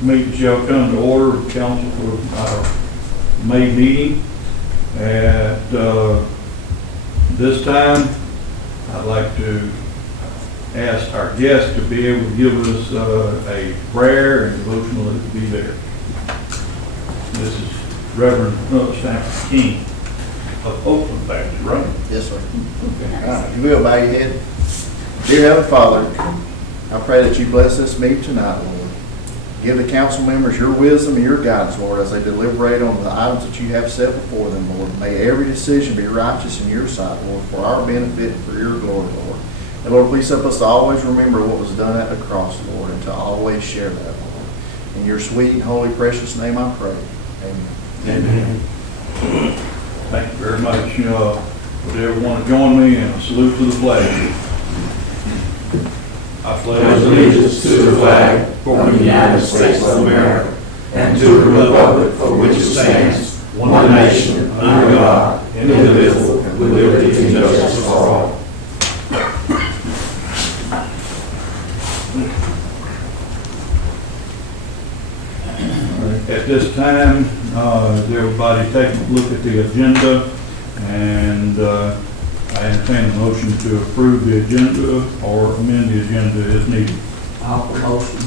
Meeting shall come to order, council, for our May meeting. At this time, I'd like to ask our guests to be able to give us a prayer and devotional that will be there. This is Reverend Stanford King of Oakland Baptist, right? Yes, sir. Okay. All right, you will bow your head. Dear Heavenly Father, I pray that you bless this meeting tonight, Lord. Give the council members your wisdom and your guidance, Lord, as they deliberate on the items that you have set before them, Lord. May every decision be righteous in your sight, Lord, for our benefit and for your glory, Lord. And Lord, please help us to always remember what was done at the cross, Lord, and to always share that, Lord. In your sweet and holy, precious name I pray. Amen. Amen. Thank you very much. Would everyone join me in a salute to the flag? I pledge allegiance to the flag of the United States of America and to the republic for which it stands, one nation, under God, indivisible, with liberty and justice for all. At this time, everybody take a look at the agenda, and I entertain a motion to approve the agenda or amend the agenda as needed. I'll motion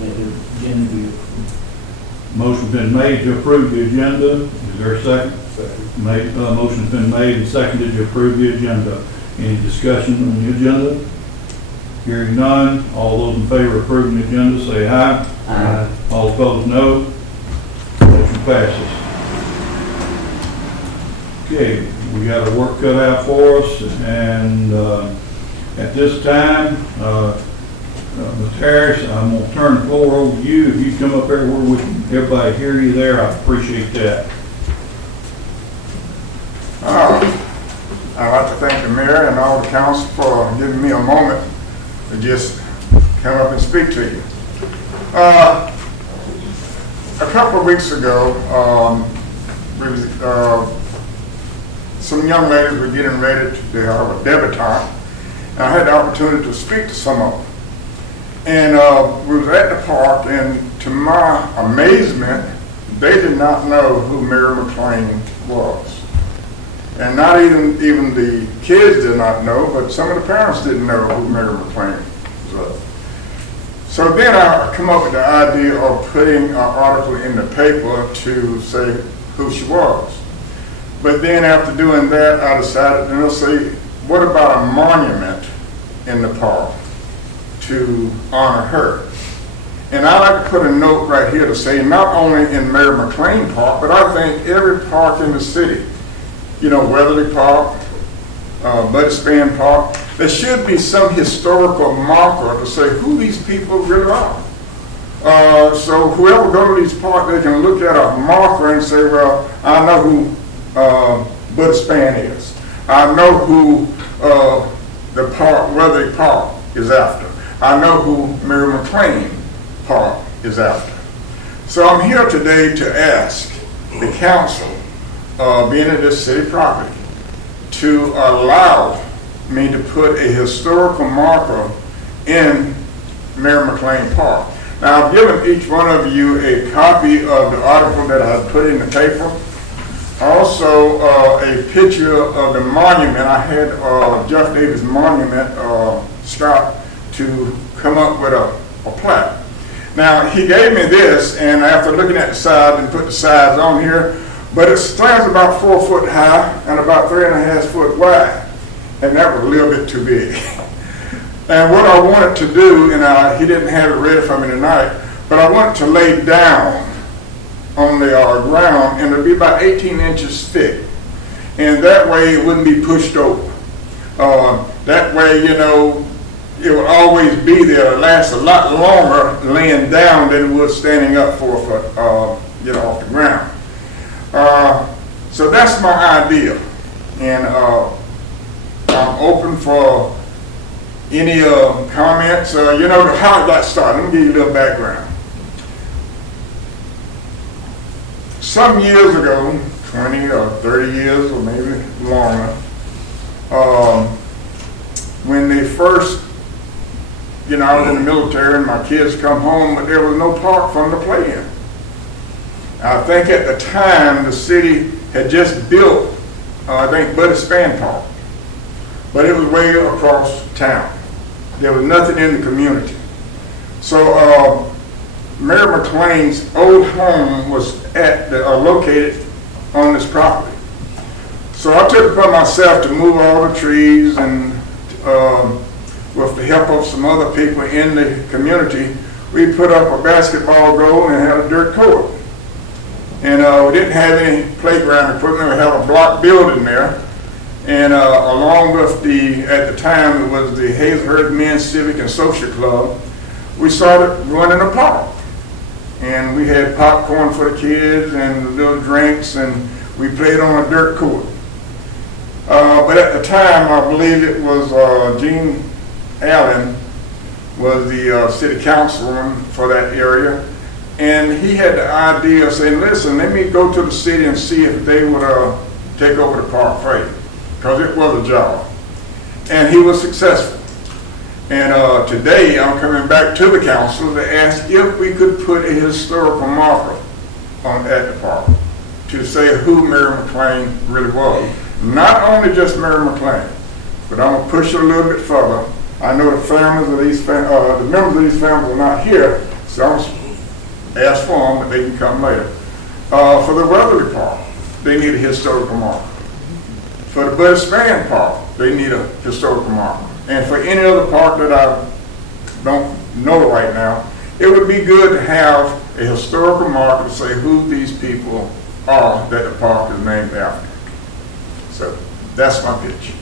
that the agenda be approved. Motion's been made to approve the agenda. Is there a second? Second. Motion's been made and seconded to approve the agenda. Any discussion on the agenda? Hearing none, all those in favor of approving the agenda say aye. Aye. All opposed, no. Motion passes. Okay, we got a work cut out for us, and at this time, Ms. Harris, I'm going to turn the floor over to you. If you come up there where we can everybody hear you there, I appreciate that. I'd like to thank the mayor and all the council for giving me a moment to just come up and speak to you. A couple of weeks ago, some young ladies were getting ready to have a debutante, and I had the opportunity to speak to some of them. And we was at the park, and to my amazement, they did not know who Mary McLean was. And not even the kids did not know, but some of the parents didn't know who Mary McLean was. So then I come up with the idea of putting an article in the paper to say who she was. But then after doing that, I decided to say, what about a monument in the park to honor her? And I like to put a note right here to say, not only in Mary McLean Park, but I think every park in the city, you know, Weatherly Park, Buddy Spann Park, there should be some historical marker to say who these people really are. So whoever go to these parks, they can look at a marker and say, well, I know who Buddy Spann is. I know who the park, Weatherly Park is after. I know who Mary McLean Park is after. So I'm here today to ask the council, being in this city property, to allow me to put a historical marker in Mary McLean Park. Now, I've given each one of you a copy of the article that I put in the paper. Also, a picture of the monument. I had Jeff Davis Monument, Scott, to come up with a plaque. Now, he gave me this, and after looking at the size and put the size on here, but it stands about 4 foot high and about 3.5 foot wide. And that was a little bit too big. And what I wanted to do, and he didn't have it ready for me tonight, but I wanted to lay down on the ground, and it'd be about 18 inches thick. And that way it wouldn't be pushed over. That way, you know, it would always be there. It lasts a lot longer laying down than it would standing up 4 foot, you know, off the ground. So that's my idea. And I'm open for any comments. You know, how it got started. Let me give you a little background. some years ago, 20 or 30 years or maybe longer, when they first, I was in the military and my kids come home, but there was no park for them to play in. I think at the time, the city had just built, Buddy Spann Park, but it was way across town. There was nothing in the community. So Mayor McLean's old home was located on this property. So I took it upon myself to move all the trees, and with the help of some other people in the community, we put up a basketball goal and had a dirt court. And we didn't have any playground equipment. We had a block building there. And along with at the time, it was the Hazelhurst Men's Civic and Social Club, we started running a park. And we had popcorn for the kids and little drinks, and we played on a dirt court. But at the time, I believe it was Gene Allen was the city councilman for that area. And he had the idea of saying, listen, let me go to the city and see if they would take over the park for you, because it was a job. And he was successful. And today I'm coming back to the council to ask if we could put a historical marker at the park to say who Mary McLean really was. Not only just Mary McLean, but I'm gonna push it a little bit further. I know the families of these the members of these families are not here, so I'm gonna ask for them, but they can come later. For the Weatherly Park, they need a historical marker. For the Buddy Spann Park, they need a historical marker. And for any other park that I don't know right now, it would be good to have a historical marker to say who these people are that the park is named after. So that's my pitch.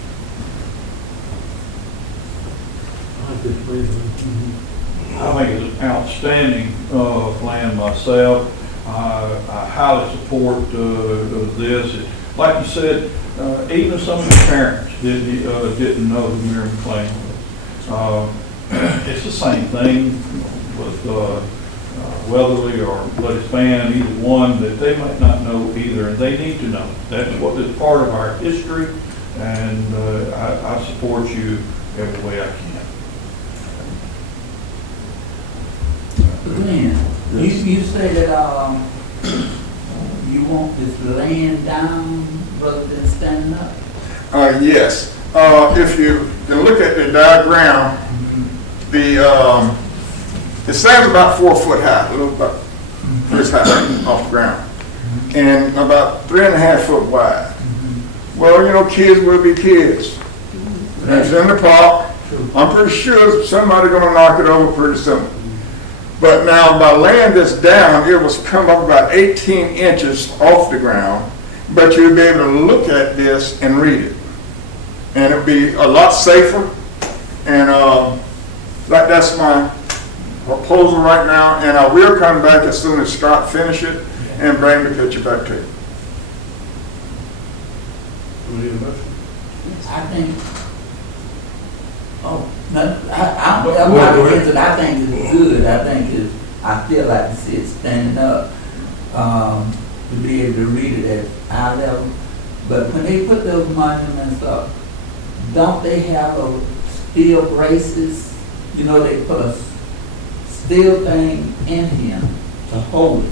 I think it's an outstanding plan myself. I highly support this. Like you said, even some of the parents didn't know who Mary McLean was. It's the same thing with Weatherly or Buddy Spann, either one, that they might not know either, and they need to know. That's what is part of our history, and I support you every way I can. Glenn, you say that you want this laying down rather than standing up? Yes. If you can look at the diagram, it stands about 4 foot high, a little about this high off the ground, and about 3.5 foot wide. Well, kids will be kids. It's in the park. I'm pretty sure somebody's going to knock it over pretty soon. But now, by laying this down, it was come up about 18 inches off the ground, but you'll be able to look at this and read it. And it'll be a lot safer. And that's my proposal right now. And I will come back as soon as Scott finishes it and bring the picture back to you. Do we need a motion? I think, I'm not against it. I think it's good. I feel like to see it standing up, to be able to read it at eye level. But when they put those monuments up, don't they have a steel braces? They put a steel thing in him to hold it.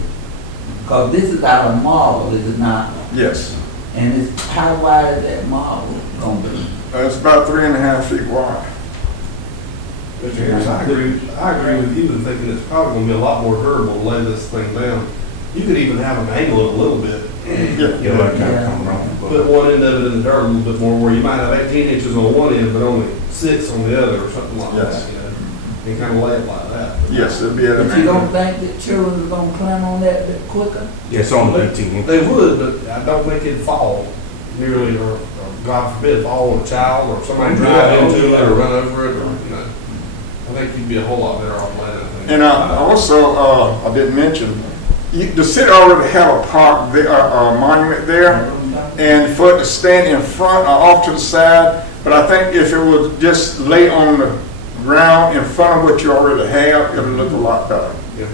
Because this is out of marble, is it not? Yes. And how wide is that marble going to be? It's about 3.5 feet wide. Mr. Harris, I agree with you in thinking it's probably going to be a lot more durable to lay this thing down. You could even have them angle it a little bit. Put one end of it in the dirt a little bit more, where you might have 18 inches on one end, but only 6 on the other, or something like Yes. that. And kind of lay it like that. Yes, it'll be at an But you don't angle. think that children are going to climb on that bit quicker? Yeah, it's only 18 inches. They would, but I don't think it'd fall nearly, or God forbid, fall on a child, or somebody drive into it, or run over it, or, I think you'd be a whole lot better off laying that thing. And I also, I didn't mention, the city already have a park, a monument there, and for it to stand in front or off to the side, but I think if it was just lay on the ground in front of what you already have, it'll look a lot better. Yeah.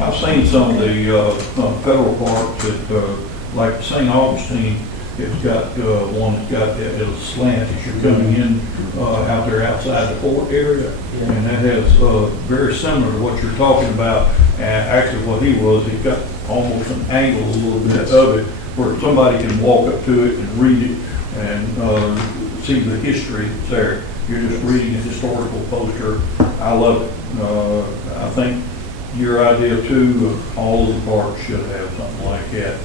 I've seen some of the federal parks that, like St. Augustine, it's got one that's got that little slant as you're coming in out there outside the port area. And that has very similar to what you're talking about. And actually what he got almost an angle a little bit of it where somebody can walk up to it and read it and see the history that's there. You're just reading a historical poster. I love it. I think your idea too of all of the parks should have something like that.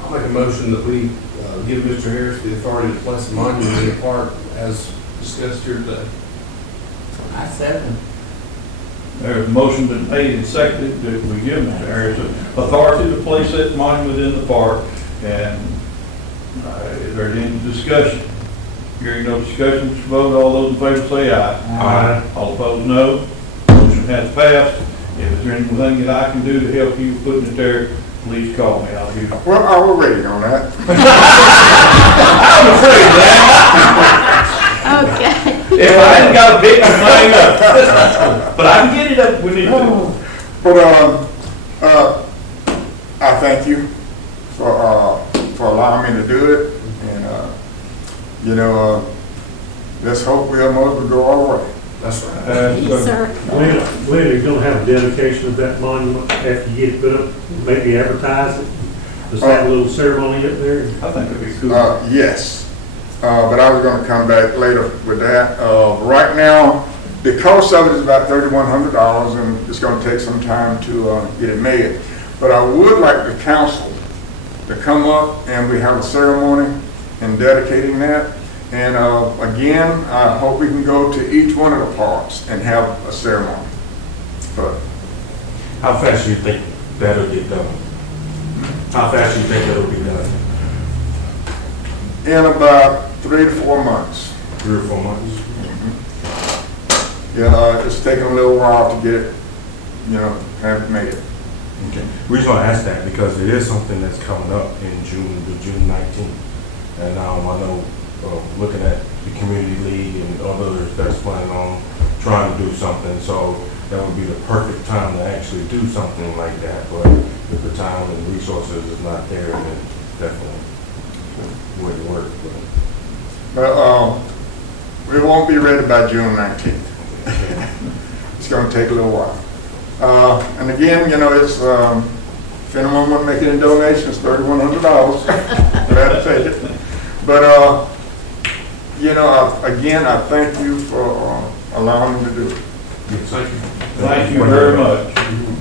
I'll make a motion that we give Mr. Harris the authority to place a monument in the park as discussed here today. I second. There's a motion been made and seconded that we give Mr. Harris authority to place that monument in the park. And is there any discussion? Hearing no discussion, Mr. Vogt, all those in favor say aye. Aye. All opposed, no. Motion has passed. If there's anything that I can do to help you putting it there, please call me. I'll give you. Well, I was waiting on that. I'm afraid of that. Okay. If I hadn't got a big thing up. But I can get it up when we need to. But, I thank you for allowing me to do it. And, let's hope we'll go all the way. That's right. Yes, sir. When are you gonna have a dedication of that monument after you get it put up, maybe advertise it? Just have a little ceremony up there? I think it'd be cool. Yes, but I was gonna come back later with that. Right now, the cost of it is about $3,100 and it's gonna take some time to get it made. But I would like the council to come up and we have a ceremony in dedicating that. And again, I hope we can go to each one of the parks and have a ceremony. But How fast do you think that'll get done? How fast do you think it'll be done? in about 3 to 4 months. 3 or 4 months? Yeah, it's taken a little while to get it, have it made. Okay. The reason I ask that because it is something that's coming up in June 19th. And I know, looking at the community league and others that's planning on trying to do something, so that would be the perfect time to actually do something like that. But if the time and resources is not there, then definitely wouldn't work. But we won't be ready by June 19th. It's going to take a little while. And again, it's if anyone want to make any donations, $3,100. Glad to take it. But again, I thank you for allowing me to do it. Thank you. Thank you very much.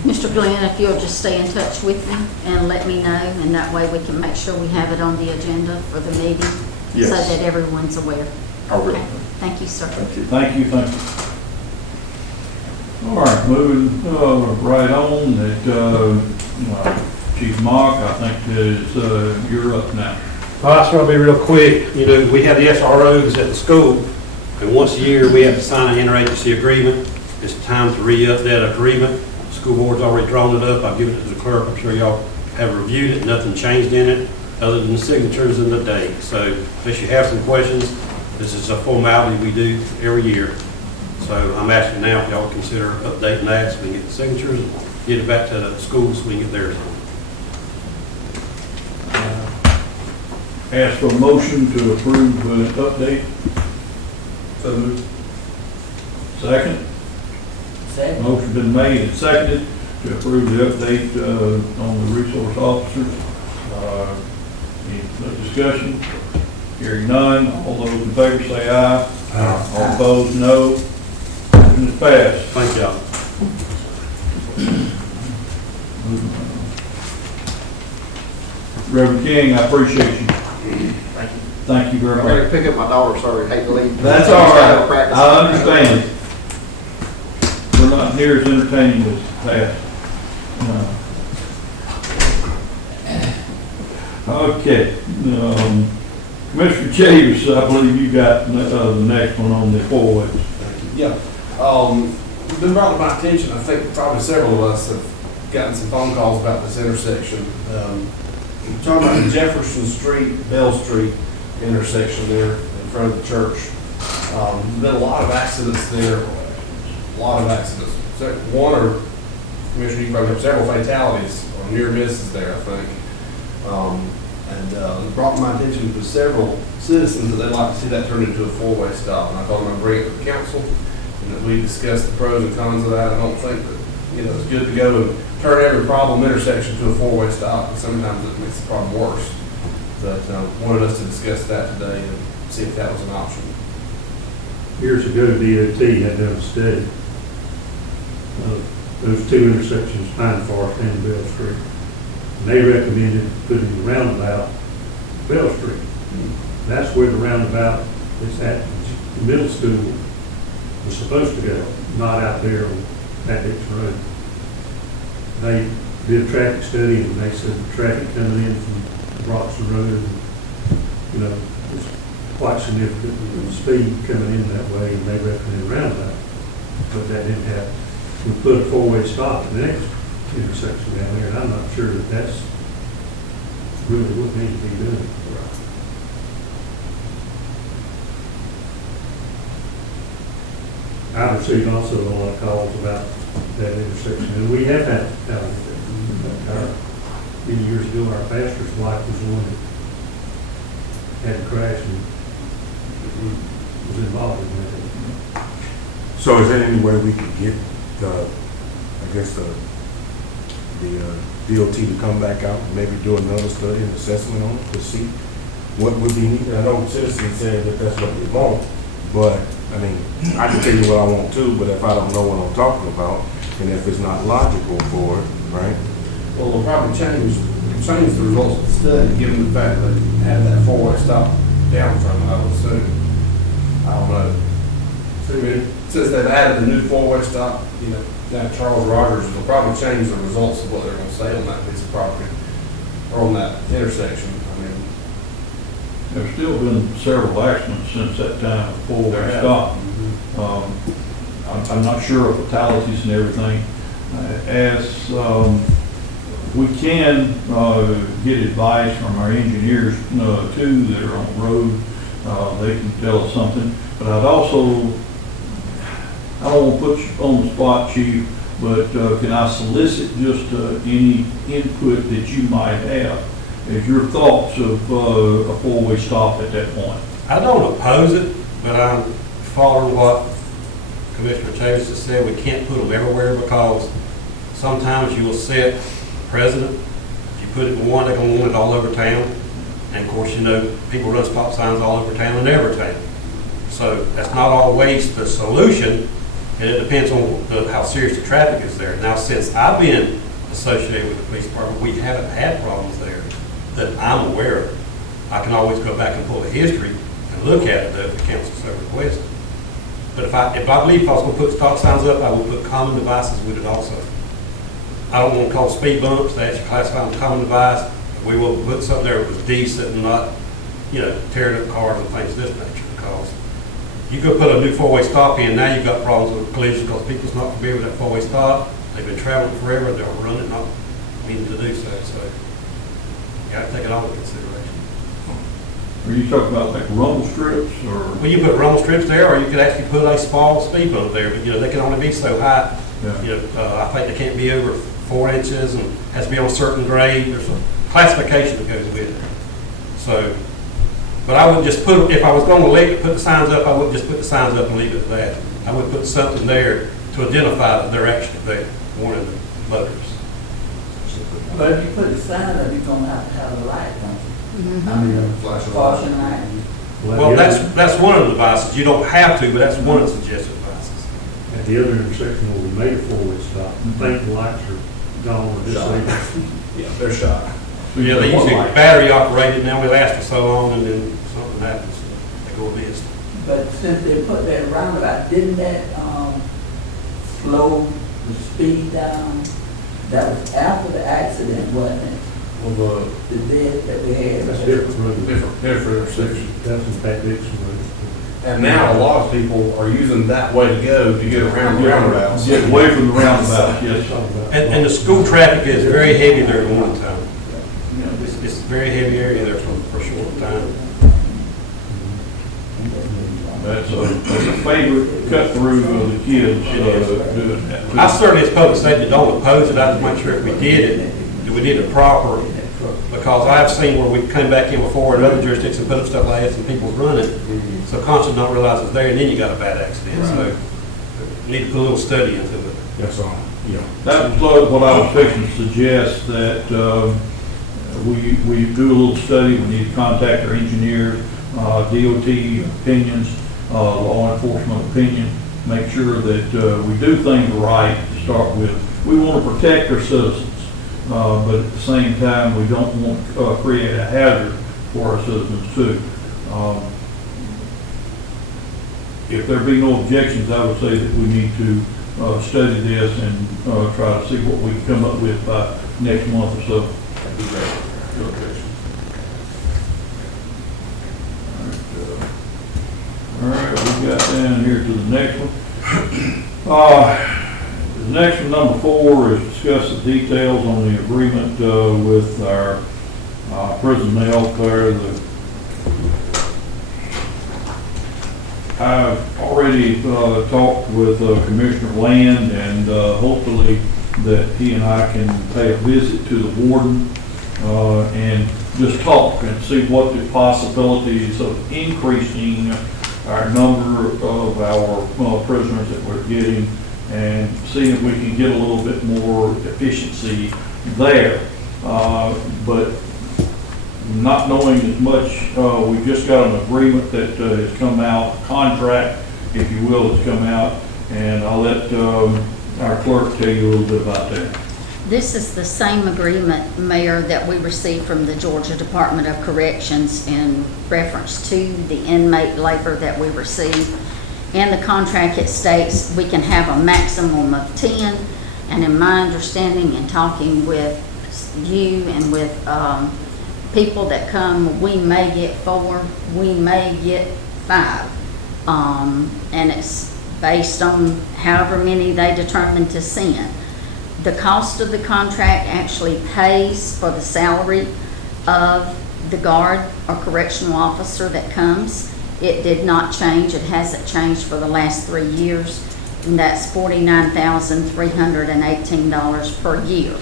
Mr. Glenn, if you'll just stay in touch with me and let me know, and that way we can make sure we have it on the agenda for the meeting, so Yes. that everyone's aware. I will. Okay. Thank you, sir. Thank you. Thank you, thank you. All right, moving right on, that Chief Mock, I think is, you're up now. Well, that's going to be real quick. We have the SROs at the school, and once a year, we have to sign an interagency agreement. It's time to re-up that agreement. The school board's already drawn it up. I've given it to the clerk. I'm sure y'all have reviewed it. Nothing changed in it, other than the signatures and the date. So, unless you have some questions, this is a formality we do every year. So, I'm asking now if y'all consider updating that so we can get the signatures, and get it back to the schools so we can get theirs on. Ask for a motion to approve an update. So moved. Second. Second. Motion been made and seconded to approve the update on the resource officers. Any discussion? Hearing none. All those in favor say aye. All opposed, no. Motion is passed. Thank y'all. Reverend King, I appreciate you. Thank you very I'm ready to much. pick up my daughter, sorry, hate to leave. That's all right. I understand. We're not near as entertaining as past. Okay. Commissioner Chavis, I believe you got the next one on the four-way. Yeah. It's been brought to my attention, I think probably several of us have gotten some phone calls about this intersection. I'm talking about the Jefferson Street, Bell Street intersection there in front of the church. There's been a lot of accidents there, a lot of accidents. one or, Commissioner, you probably have several fatalities or near misses there, I think. It brought to my attention to several citizens that they'd like to see that turned into a four-way stop. And I told them I'd bring it to the council, and that we discussed the pros and cons of that. I don't think that, it's good to go and turn every problem intersection to a four-way stop, and sometimes it makes the problem worse. But wanted us to discuss that today and see if that was an option. Years ago, DOT had done a study of those two intersections, Pine Forest and Bell Street. And they recommended putting the roundabout Bell Street. That's where the roundabout is at, the middle school was supposed to go, not out there on that Dixon Road. They did a traffic study and they said the traffic coming in from Broxton Road, was quite significant, the speed coming in that way, and they recommended roundabout. But that didn't happen. We put a four-way stop at the next intersection down there, and I'm not sure that that's really what needs to be done. I received also a lot of calls about that intersection, and we have had many years ago, our pastor's wife was the one that had a crash and was involved in that. So is there any way we could get the DOT to come back out and maybe do another study and assessment on it to see what would be needed? I know citizens said that that's what they want, but I mean, I can tell you what I want to, but if I don't know what I'm talking about, and if it's not logical for it, right? Well, we'll probably change the results of the study, given the fact that they have that four-way stop down from it, I would assume. I don't know. Since they've added the new four-way stop, now Charles Rogers will probably change the results of what they're going to say on that piece of property, or on that intersection. I mean, There's still been several accidents since that time, a four-way There have. stop. I'm not sure of fatalities and everything. As we can get advice from our engineers too that are on the road. They can tell us something. But I don't want to put you on the spot, Chief, but can I solicit just any input that you might have as your thoughts of a four-way stop at that point? I don't oppose it, but I'm following what Commissioner Chase just said. We can't put them everywhere because sometimes you will set precedent. If you put it in one, they're going to want it all over town. And of course, people run stop signs all over town and every town. So that's not always the solution, and it depends on how serious the traffic is there. Now, since I've been associated with the police department, we haven't had problems there that I'm aware of. I can always go back and pull the history and look at it, though, if the council so requested. But if I believe if I was going to put stop signs up, I would put common devices with it also. I don't want to call speed bumps, they actually classify them as common device. We will put something there that was decent and not, tearing up cars and things of this nature, because you go put a new four-way stop in, now you've got problems with collisions because people's not familiar with that four-way stop. They've been traveling forever, they're running, not meaning to do so. So you got to take it all into consideration. Are you talking about like rumble strips or? Well, you put rumble strips there, or you could actually put a small speed bump there, but they can only be so high. Yeah. I think they can't be over 4 inches and has to be on a certain grade. There's a classification that goes with it. So, but I would just put, if I was going to put the signs up, I wouldn't just put the signs up and leave it at that. I would put something there to identify that they're actually there, warning the voters. But if you put a sign up, you're gonna have to have a light, don't you? Mhm. I mean, a Flashing caution light. Well, that's one of the devices. You don't have to, but that's one of the suggested devices. At the other intersection where we made a four-way stop, I think the lights are gone or disabled. yeah, they're shot. Yeah, they usually battery operated, now we last for so long, and then something happens, they go missed. But since they put that roundabout, didn't that, slow the speed down? That was after the accident, wasn't it? Well, The death that we had. That's different road. different intersection. That's in fact Dixon Road. And now a lot of people are using that way to go to get around the roundabouts. Get away from the roundabout, yes. And the school traffic is very heavy there at one time. It's a very heavy area there for a short time. That's a favorite cut through of the kids, doing that. I certainly, as public safety, don't oppose it, I just make sure if we did it, that we did it proper, because I've seen where we come back in before in other jurisdictions and put up stuff like that, and people's running, so constantly don't realize it's there, and then you got a bad accident, so we need to put a little study into it. That's all, yeah. That was what I was fixing to suggest, that we do a little study, we need to contact our engineers, DOT opinions, law enforcement opinion, make sure that we do things right to start with. We want to protect our citizens, but at the same time, we don't want to create a hazard for our citizens too. If there be no objections, I would say that we need to study this and try to see what we can come up with by next month or so. That'd be great. No objection. All right, we got down here to the next one. The next one, number 4, is discuss the details on the agreement with our prison health care. I've already talked with Commissioner Land, and hopefully that he and I can pay a visit to the warden and just talk and see what the possibilities of increasing our number of our prisoners that we're getting, and see if we can get a little bit more efficiency there. But not knowing as much, we've just got an agreement that has come out, contract, if you will, has come out, and I'll let our clerk tell you a little bit about that. This is the same agreement, Mayor, that we received from the Georgia Department of Corrections in reference to the inmate labor that we receive. In the contract, it states we can have a maximum of 10, and in my understanding and talking with you and with people that come, we may get 4, we may get 5. And it's based on however many they determine to send. The cost of the contract actually pays for the salary of the guard or correctional officer that comes. It did not change. It hasn't changed for the last 3 years, and that's $49,318 per year.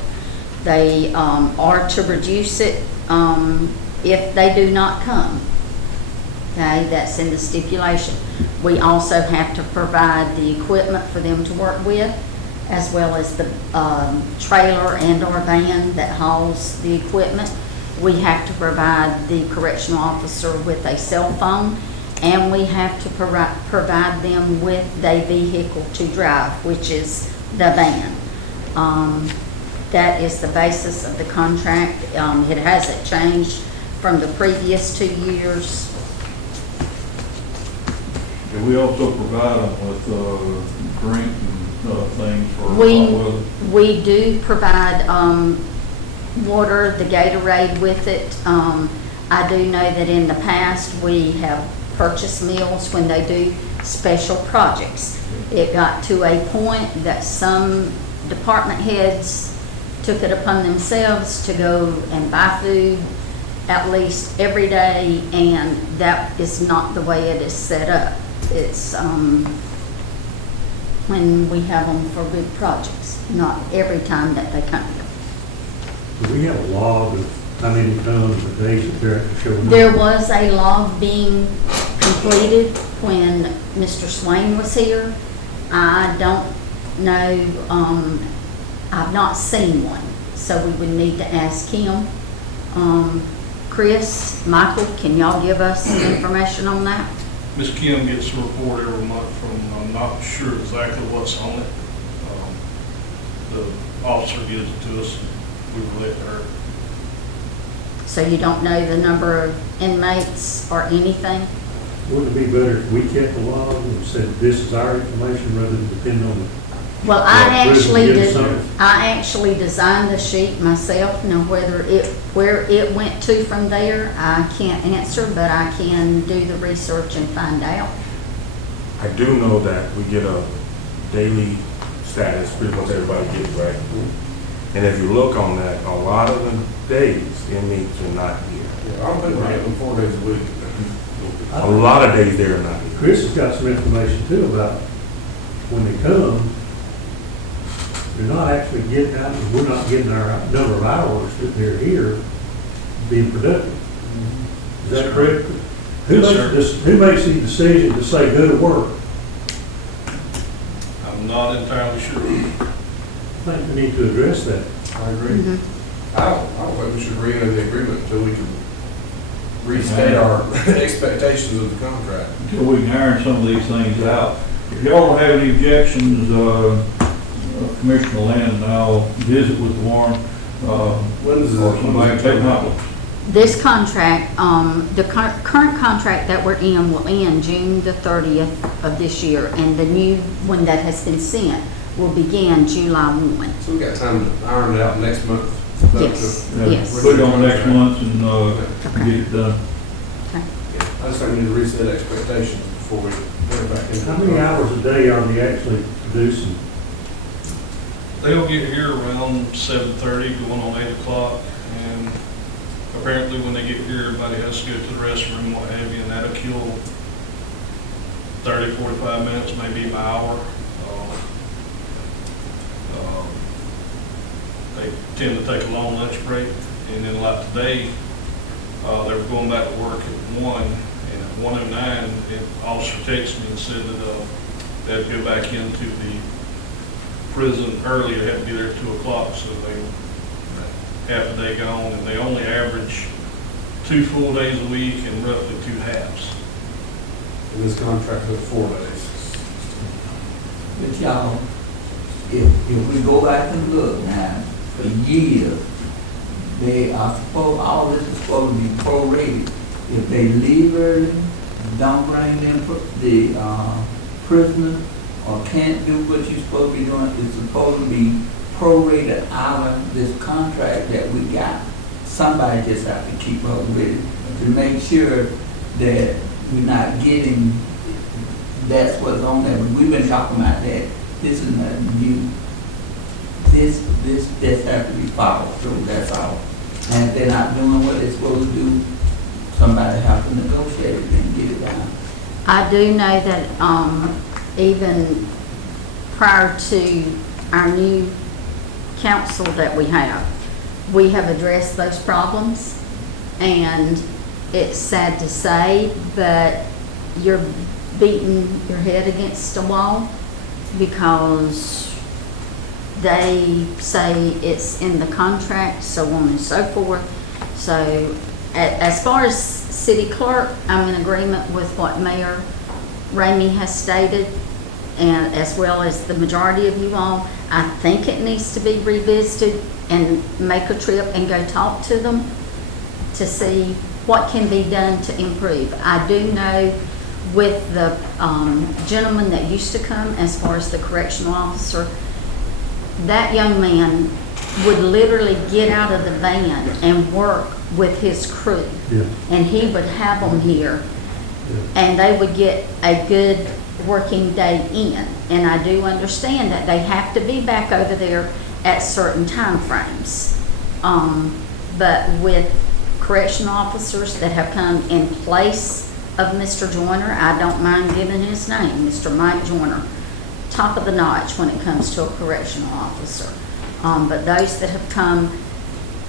They are to reduce it if they do not come. Okay, that's in the stipulation. We also have to provide the equipment for them to work with, as well as the trailer and or van that hauls the equipment. We have to provide the correctional officer with a cell phone, and we have to provide them with a vehicle to drive, which is the van. That is the basis of the contract. It hasn't changed from the previous 2 years. And we also provide them with drink and things for We do provide water, the Gatorade with it. I do know that in the past, we have purchased meals when they do special projects. It got to a point that some department heads took it upon themselves to go and buy food at least every day, and that is not the way it is set up. It's when we have them for big projects, not every time that they come. Do we have a log of how many tons a day that they're showing up? There was a log being completed when Mr. Swain was here. I don't know, I've not seen one, so we would need to ask him. Chris, Michael, can y'all give us some information on that? Ms. Kim gets a report every month from, I'm not sure exactly what's on it. The officer gives it to us, we relay it to her. So you don't know the number of inmates or anything? Wouldn't it be better if we kept the log and said this is our information rather than depend on the Well, Yeah, I actually designed the sheet myself. Now, where it went to from there, I can't answer, but I can do the research and find out. I do know that we get a daily status, pretty much everybody gets, right? And if you look on that, a lot of the days, inmates are not here. Yeah, I don't think we're getting them 4 days a week. A lot of days they're not here. Chris has got some information too about when they come, they're not actually getting out, we're not getting our number of hours that they're here being productive. Is that correct? Who makes the decision to say go to work? I'm not entirely sure. I think we need to address that. I agree. I don't think we should re-enter the agreement until we can restate our expectations of the contract. Until we can iron some of these things out. If y'all don't have any objections, Commissioner Land and I'll visit with Warren, When does or somebody take my. This contract, the current contract that we're in will end June the 30th of this year, and the new one that has been sent will begin July 1. So we got time to iron it out next month. Yes, yes. Put it on next month and, get it done. I just think we need to reset expectations before we get back into. How many hours a day are they actually producing? They'll get here around 7:30, going on 8 o'clock, and apparently when they get here, everybody has to go to the restroom and what have you, and that'll kill 30, 45 minutes, maybe an hour. They tend to take a long lunch break, and then like today, they were going back to work at 1, and at 1:09, the officer texted me and said that they had to go back into the prison early. They had to be there at 2 o'clock, so they half a day gone, and they only average 2 full days a week and roughly 2 halves. And this contract is 4 days. But y'all, if we go back and look now, for years, they are supposed, all this is supposed to be prorated. If they leave early, don't bring them the prisoners, or can't do what you're supposed to be doing, it's supposed to be prorated out of this contract that we got. Somebody just have to keep up with it to make sure that we're not getting, that's what's on there. We've been talking about that. This is nothing new. This has to be followed through, that's all. And if they're not doing what they're supposed to do, somebody have to negotiate it and get it done. I do know that even prior to our new council that we have addressed those problems. And it's sad to say, but you're beating your head against a wall because they say it's in the contract, so on and so forth. So as far as city clerk, I'm in agreement with what Mayor Ramey has stated, and as well as the majority of you all. I think it needs to be revisited and make a trip and go talk to them to see what can be done to improve. I do know with the gentleman that used to come, as far as the correctional officer, that young man would literally get out of the van and work with his crew. Yeah. And he would have them here, and they would get a good working day in. And I do understand that they have to be back over there at certain time frames. But with correctional officers that have come in place of Mr. Joyner, I don't mind giving his name, Mr. Mike Joyner, top of the notch when it comes to a correctional officer. But those that have come,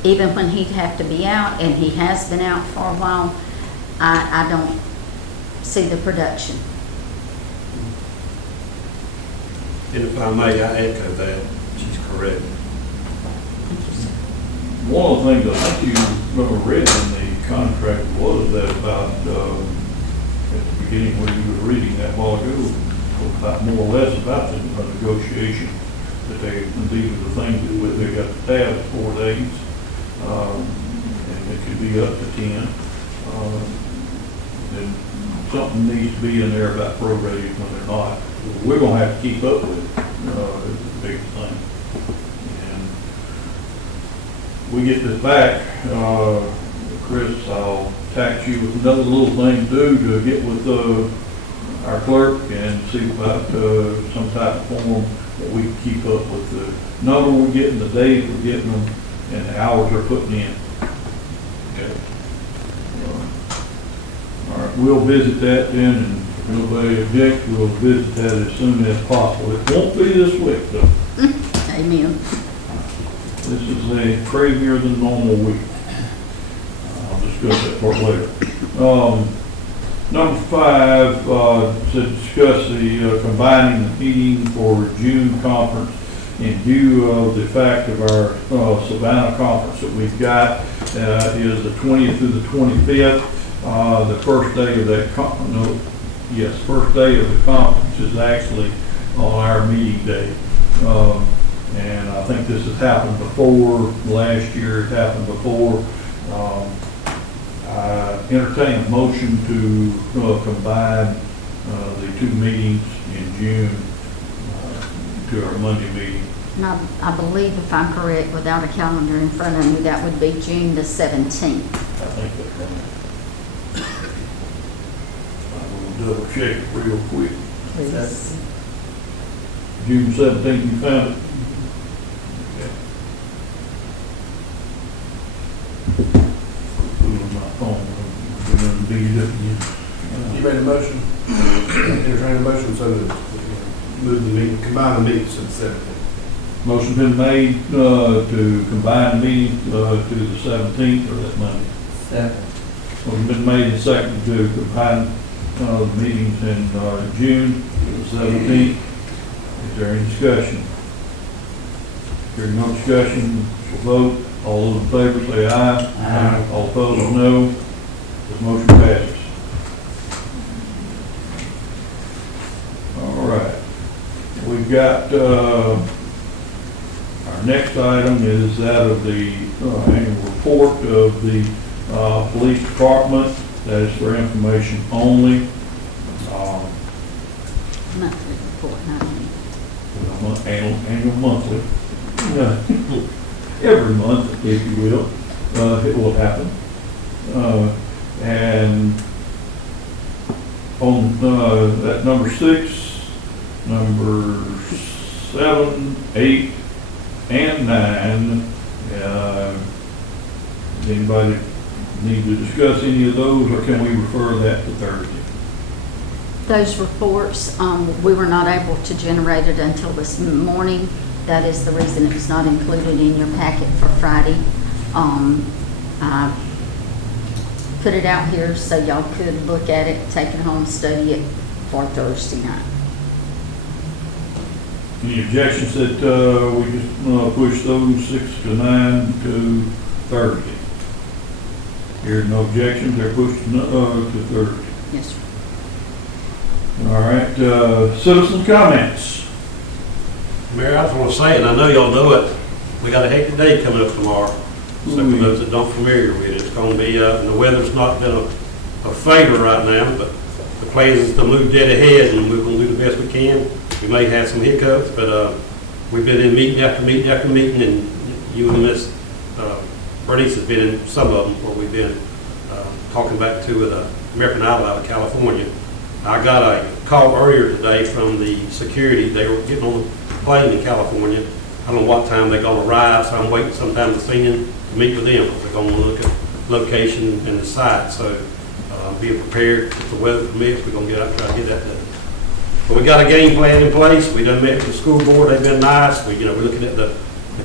even when he'd have to be out, and he has been out for a while, I don't see the production. And if I may, I echo that. She's correct. One of the things I think you remember read in the contract was that about, at the beginning where you were reading that while ago, about more or less about the negotiation, that these are the things that they got to tab 4 days, and it could be up to 10. And something needs to be in there about prorated when they're not. We're gonna have to keep up with it, is the biggest thing. And we get this back, Chris, I'll tax you with another little thing to get with, our clerk and see about, some type of form that we can keep up with the number we're getting, the days we're getting them, and the hours they're putting in. Okay. All right. right, we'll visit that then, and if nobody objects, we'll visit that as soon as possible. It won't be this week, though. Amen. This is a crazier than normal week. I'll discuss that part later. Number 5, to discuss the combining the meeting for June conference in view of the fact of our Savannah conference that we've got is the 20th through the 25th. The first day of that first day of the conference is actually on our meeting day. And I think this has happened before. Last year it happened before. I entertain a motion to combine the 2 meetings in June to our Monday meeting. And I believe, if I'm correct, without a calendar in front of me, that would be June the 17th. I think that's right. I'm gonna double check it real quick. Please. June 17th, you found it? My phone, I'm gonna beat it up again. You made a motion? Entertain a motion so that move the meeting, combine the meetings to the 17th. Motion been made to combine the meeting to the 17th, or that Monday. Second. Motion been made and seconded to combine the meetings in June to the 17th. Is there any discussion? Hearing no discussion, we'll vote. All those in favor say aye. Aye. All opposed, no. This motion passes. All right. We've got, our next item is that of the annual report of the police department. That is for information only. Monthly report, not any. Annual monthly. Every month, if you will, it will happen. And on that number 6, number 7, 8, and 9, does anybody need to discuss any of those, or can we refer that to Thursday? Those reports, we were not able to generate it until this morning. That is the reason it was not included in your packet for Friday. I put it out here so y'all could look at it, take it home, study it for Thursday night. Any objections that we just push those 6 to 9 to Thursday? Hearing no objections, they're pushed to Thursday. Yes, sir. All right, citizen comments. Mayor, I just want to say, and I know y'all know it, we got a hectic day coming up tomorrow. So for those that don't familiar with it, it's going to be, and the weather's not been a favor right now, but the plan is to move dead ahead, and we're going to do the best we can. We may have some hiccups, but we've been in meeting after meeting after meeting, and you and Miss Bernice has been in some of them where we've been talking back to the American Idol out of California. I got a call earlier today from the security. They were getting on the plane in California. I don't know what time they're going to arrive, so I'm waiting sometime this evening to meet with them. They're going to look at location and the site, so be prepared if the weather permits. We're going to get out and try to get that done. But we got a game plan in place. We done met with the school board. They've been nice. We're looking at the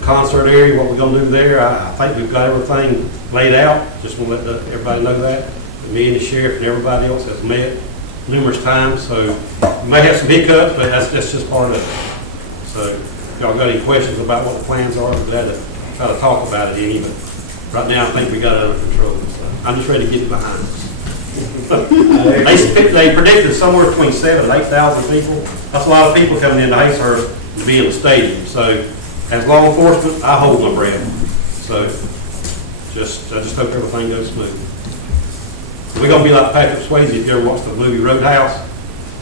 concert area, what we're going to do there. I think we've got everything laid out. Just want to let everybody know that. Me and the sheriff and everybody else has met numerous times, so we may have some hiccups, but that's just part of it. So if y'all got any questions about what the plans are, we're glad to try to talk about it any, but right now I think we got it under control. So I'm just ready to get it behind us. They predicted somewhere between 7,000 and 8,000 people. That's a lot of people coming into Hayshurst to be in the stadium. So as law enforcement, I hold my breath. So I just hope everything goes smooth. We're going to be like Patrick Swayze. If you ever watched the movie Roadhouse,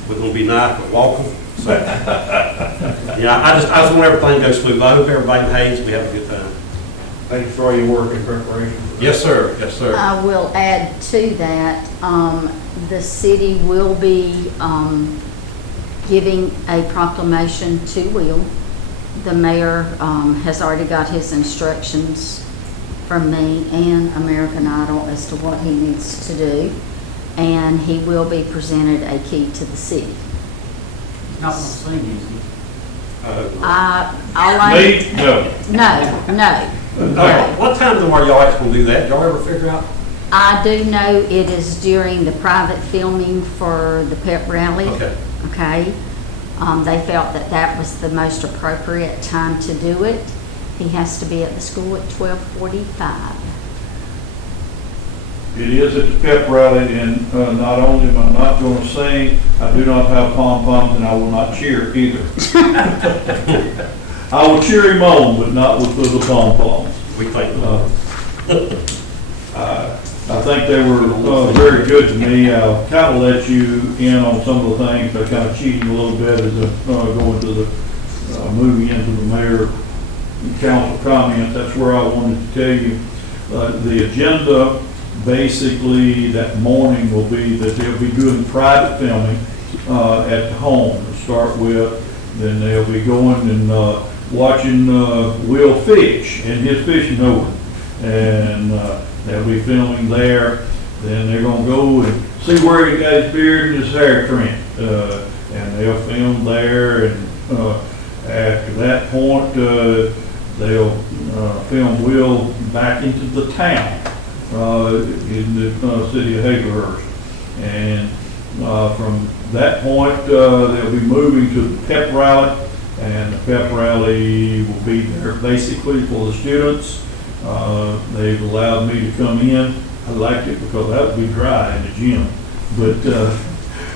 we're going to be nice but walking. So, yeah, I just want everything to go smooth. I hope everybody in Hayes, we have a good time. Thank you for all your work in preparation. Yes, sir. Yes, sir. I will add to that, the city will be giving a proclamation to Will. The mayor has already got his instructions from me and American Idol as to what he needs to do. and he will be presented a key to the city. Not gonna sing, is he? Me? No. No. What time though are y'all actually gonna do that? Y'all ever figure out? I do know it is during the private filming for the pep rally. Okay. Okay? They felt that that was the most appropriate time to do it. He has to be at the school at 12:45. It is at the pep rally, and not only am I not going to sing, I do not have pom-poms, and I will not cheer either. I will cheer him on, but not with little pom-poms. We think. I think they were very good to me. I'll kind of let you in on some of the things. They're kind of cheating a little bit as I go into the, moving into the mayor and council comments. That's where I wanted to tell you. The agenda, basically, that morning will be that they'll be doing private filming at the home to start with. Then they'll be going and watching Will fish in his fishing hole. And they'll be filming there. Then they're going to go and see where he got his beard and his hair trimmed. And they'll film there. And after that point, they'll film Will back into the town in the city of Hazelhurst. And from that point, they'll be moving to the pep rally. And the pep rally will be there basically for the students. They've allowed me to come in. I liked it because that would be dry in the gym. But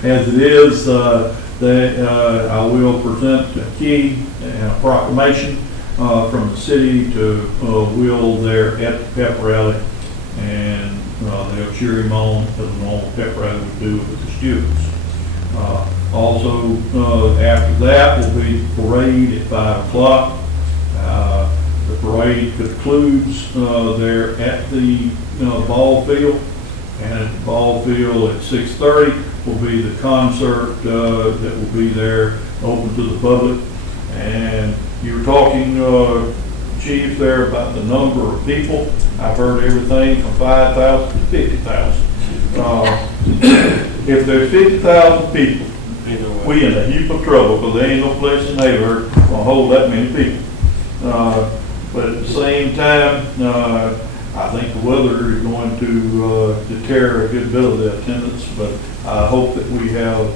as it is, I will present a key and a proclamation from the city to Will there at the pep rally. And they'll cheer him on as a normal pep rally would do with the students. Also, after that will be the parade at 5 o'clock. The parade concludes there at the ball field, and at the ball field at 6:30 will be the concert that will be there open to the public. And you were talking, Chief, there about the number of people. I've heard everything from 5,000 to 50,000. If there's 50,000 people, we in a heap of trouble because there ain't no place in Hayward gonna hold that many people. But at the same time, I think the weather is going to deter a good bit of the attendance, but I hope that we have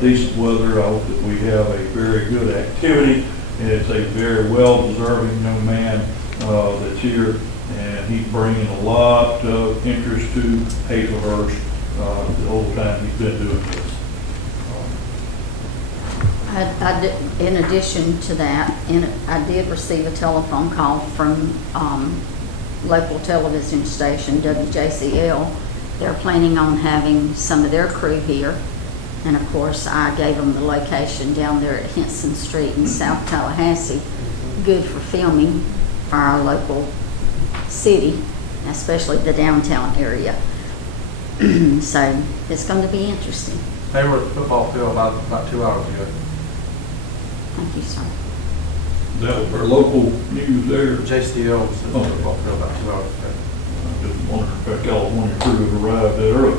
decent weather. I hope that we have a very good activity. And it's a very well-deserving young man that's here, and he's bringing a lot of interest to Hazelhurst the whole time he's been doing this. In addition to that, I did receive a telephone call from local television station, WJCL. They're planning on having some of their crew here. And of course, I gave them the location down there at Henson Street in South Tallahassee. Good for filming for our local city, especially the downtown area. So it's going to be interesting. They were at the football field about 2 hours ago. Thank you, sir. That was our local news there. JCL was at the football field about 2 hours ago. I just wondered if that California crew had arrived that early.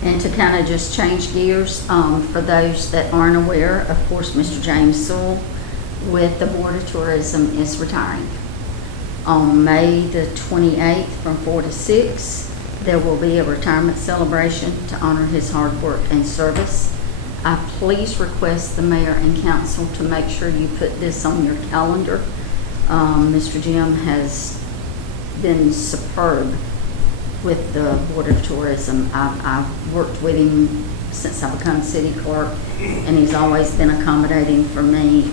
And to kind of just change gears, for those that aren't aware, of course, Mr. James Sewell with the Board of Tourism is retiring. On May the 28th from 4 to 6, there will be a retirement celebration to honor his hard work and service. I please request the mayor and council to make sure you put this on your calendar. Mr. Jim has been superb with the Board of Tourism. I've worked with him since I became city clerk, and he's always been accommodating for me.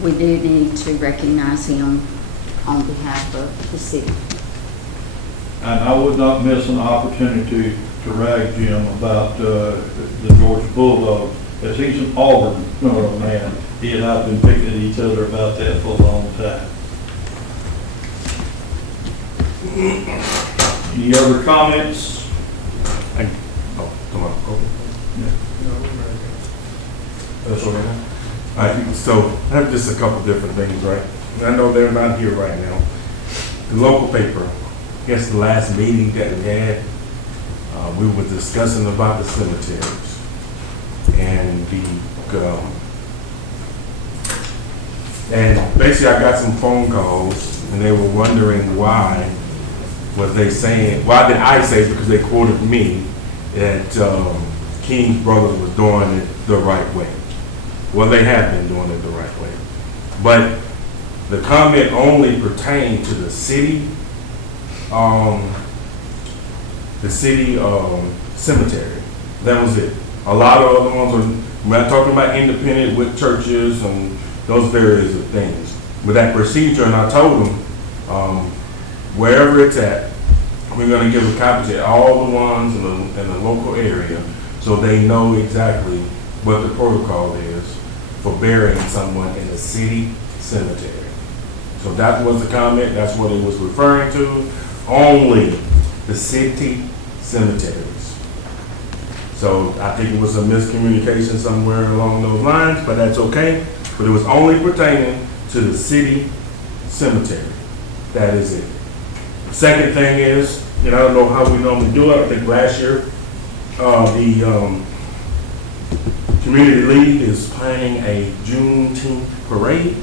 We do need to recognize him on behalf of the city. And I would not miss an opportunity to rag Jim about the Georgia Bulldogs, as he's an Auburn man. He and I have been picking at each other about that for a long time. Any other comments? Come on. That's all right. All right, so I have just a couple different things, right? I know they're not here right now. The local paper, I guess the last meeting that we had, we were discussing about the cemeteries and and basically I got some phone calls and they were wondering why was they saying, why did I say, because they quoted me, that King's Brothers was doing it the right way. Well, they have been doing it the right way. But the comment only pertained to the city cemetery. That was it. A lot of other ones are, we're not talking about independent with churches and those various of things. But that procedure, and I told them, wherever it's at, we're gonna give a copy to all the ones in the local area so they know exactly what the protocol is for burying someone in the city cemetery. So that was the comment, that's what it was referring to, only the city cemeteries. So I think it was a miscommunication somewhere along those lines, but that's okay. But it was only pertaining to the city cemetery. That is it. Second thing is, and I don't know how we normally do it, I think last year, the Community League is planning a Juneteenth parade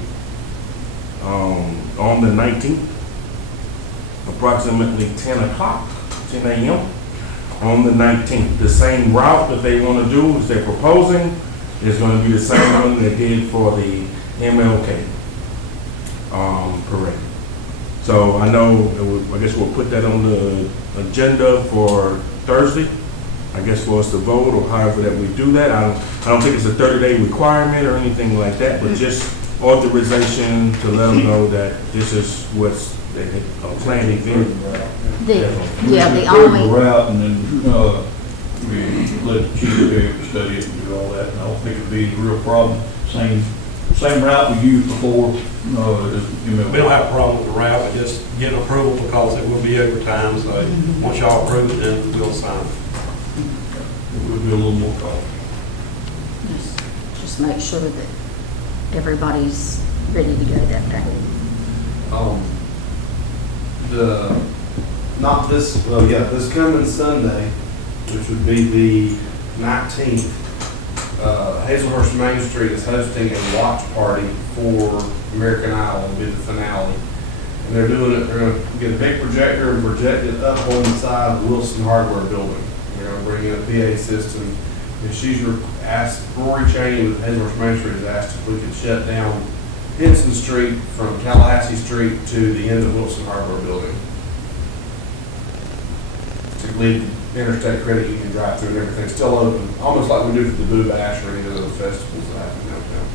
on the 19th, approximately 10 o'clock, 10 a.m. on the 19th. The same route that they want to do, is they're proposing, is going to be the same one they did for the MLK parade. So I know, I guess we'll put that on the agenda for Thursday, I guess for us to vote or however that we do that. I don't think it's a 30-day requirement or anything like that, but just authorization to let them know that this is what's a planned event. The Clear only, route, and then, we let the chief be able to study it and do all that, and I don't think it'd be a real problem. Same route we used before, as, you know. We don't have a problem with the route, but just get approval because it will be overtime, so once y'all approve it, then we'll sign it. It would be a little more costly. just make sure that everybody's ready to go that day. This coming Sunday, which would be the 19th, Hazelhurst Main Street is hosting a watch party for American Idol. It'll be the finale. And they're doing it, they're gonna get a big projector and project it up on the side of the Wilson Hardware building. They're gonna bring in a PA system. And she's asked, Rory Cheney with Hazelhurst Main Street has asked if we could shut down Henson Street from Tallahassee Street to the end of Wilson Hardware building. To leave Interstate Credit Union drive-through and everything still open, almost like we do for the Boo Bash or any of the other festivals that happen downtown.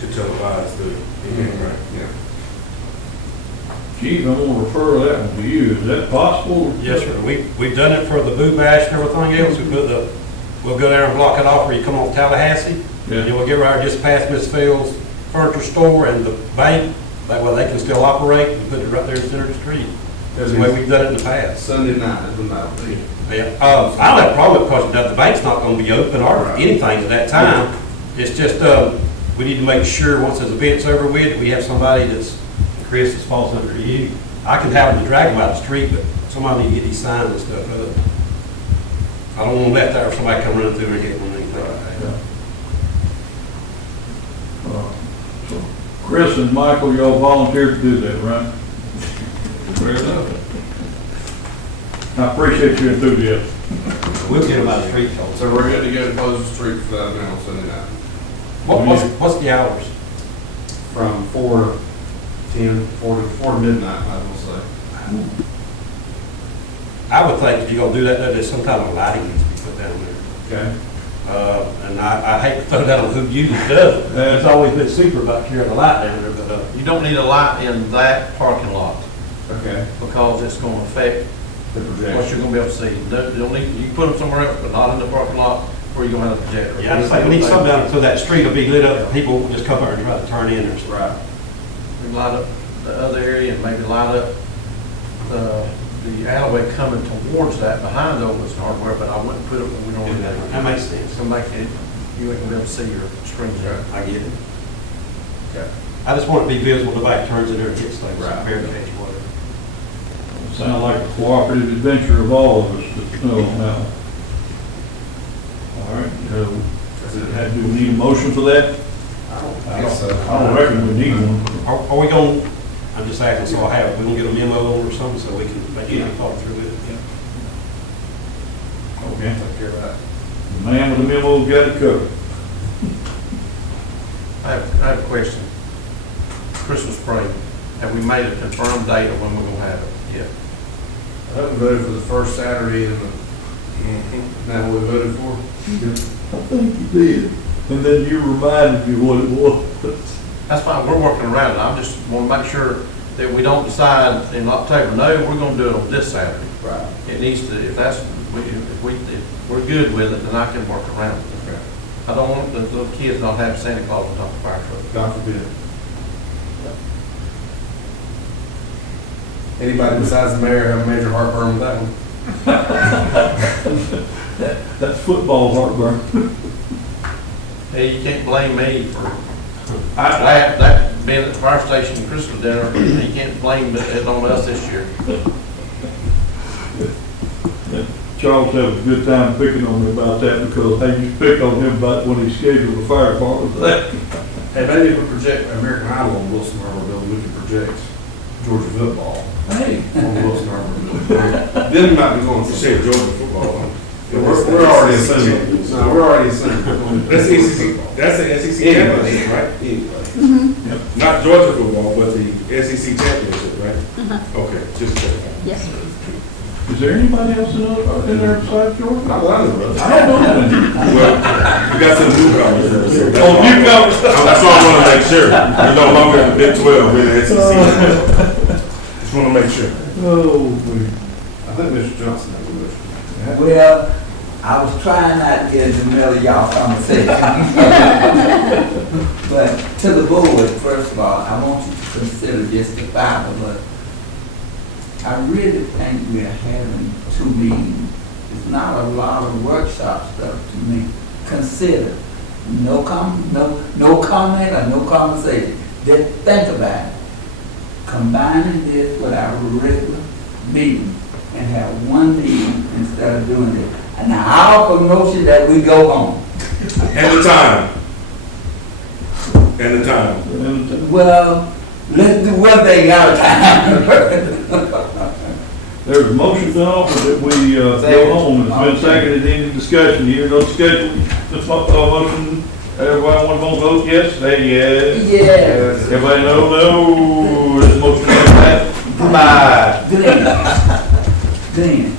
To televise the event, right? Yeah. Chief, I'm gonna refer that one to you. Is that possible? Yes, sir. We've done it for the Boo Bash and everything else. We'll go there and block it off where you come off Tallahassee. Yeah. And we'll get right just past Miss Phil's furniture store and the bank. That way they can still operate and put it right there in the center of the street. That's the way we've done it in the past. Sunday night is when that'll be. Yeah. I don't have a problem because the bank's not going to be open or anything at that time. It's just, we need to make sure once this event's over with, that we have somebody that's, Chris, that falls under you. I can have them to drag them out the street, but somebody need to get these signs and stuff up. I don't want them left there if somebody come running through and get one or anything like that. So Chris and Michael, y'all volunteered to do that, right? Fair enough. I appreciate your enthusiasm. We'll get them out of the street, folks. So we're good to go to close the street for that event on Sunday night. What's the hours? From 4 to 10, 4 to midnight, I will say. I would think if you're going to do that, there's some kind of lighting needs to be put down there. Okay. And I hate to throw that on who usually does it. It's always been super about carrying a light down there, but You don't need a light in that parking lot Okay. because it's going to affect The what projection. you're going to be able to see. You don't need, you can put them somewhere else, but not in the parking lot where you're going to have a projector. yeah, I just think we need something down so that street will be lit up. People won't just come out and try to turn in or something. Right. We light up the other area and maybe light up the alleyway coming towards that behind the Wilson Hardware, but I wouldn't put it when we don't do that. That makes sense. So make it, you ain't gonna be able to see your screens there. I get it. Okay. I just want it to be visible. Nobody turns in there and hits things, Right. barricades, whatever. Sound like a cooperative adventure of all of us to know on that one. All right, do we need a motion for that? I guess so. I don't reckon we need one. Are we going, I'm just asking, so I have, we gonna get a memo or something so we can make any thought through it? Okay. Take care of that. The man with the memo got it covered. I have a question. Christmas parade, have we made a confirmed date of when we're gonna have it? Yeah. I hope we voted for the first Saturday in the, now what we voted for. I think you did. And then you reminded me what it was. That's fine, we're working around it. I just want to make sure that we don't decide in October, no, we're gonna do it on this Saturday. Right. It needs to, if we're good with it, then I can work around it. Okay. I don't want the little kids not have Santa Claus on top of the fire truck. God forbid. Anybody besides the mayor have a major heartburn with that one? That's football heartburn. Hey, you can't blame me for that being at the fire station Christmas dinner. You can't blame it on us this year. Charles had a good time picking on me about that because I used to pick on him about when he scheduled the fire department for that. Hey, maybe if we project American Idol on Wilson Harbor Building, we can project Georgia football Hey. on Wilson Harbor Building. Then we might be going to say Georgia football. Yeah, We're already assuming. No, we're already assuming. That's SEC, that's the SEC championship, right? Anyway. Not Georgia football, but the SEC championship, right? Okay, just check. Yes, sir. Is there anybody else in there besides George? Not London, brother. I don't know any. Well, we got some newcomers. So that's Oh, why- newcomers. That's why I want to make sure. We're no longer in the Big 12, we're in the SEC. Just want to make sure. Oh, I think Mr. Johnson has a motion. Well, I was trying not to get in the middle of y'all conversation. But to the board, first of all, I want you to consider just the five of us. I really think we're having two meetings. It's not a lot of workshop stuff to me. Consider, no comment or no conversation. Just think about it. Combining this with our regular meeting and have one meeting instead of doing this. And I'll offer a motion that we go home. And the time. And the time. Well, let's do one thing at a time. there's a motion to offer that we go home. It's been seconded. Any discussion? Here, no discussion. This motion, everybody want to vote yes? Say yes. Yes. Everybody no. This motion is passed. Bye. Glenn,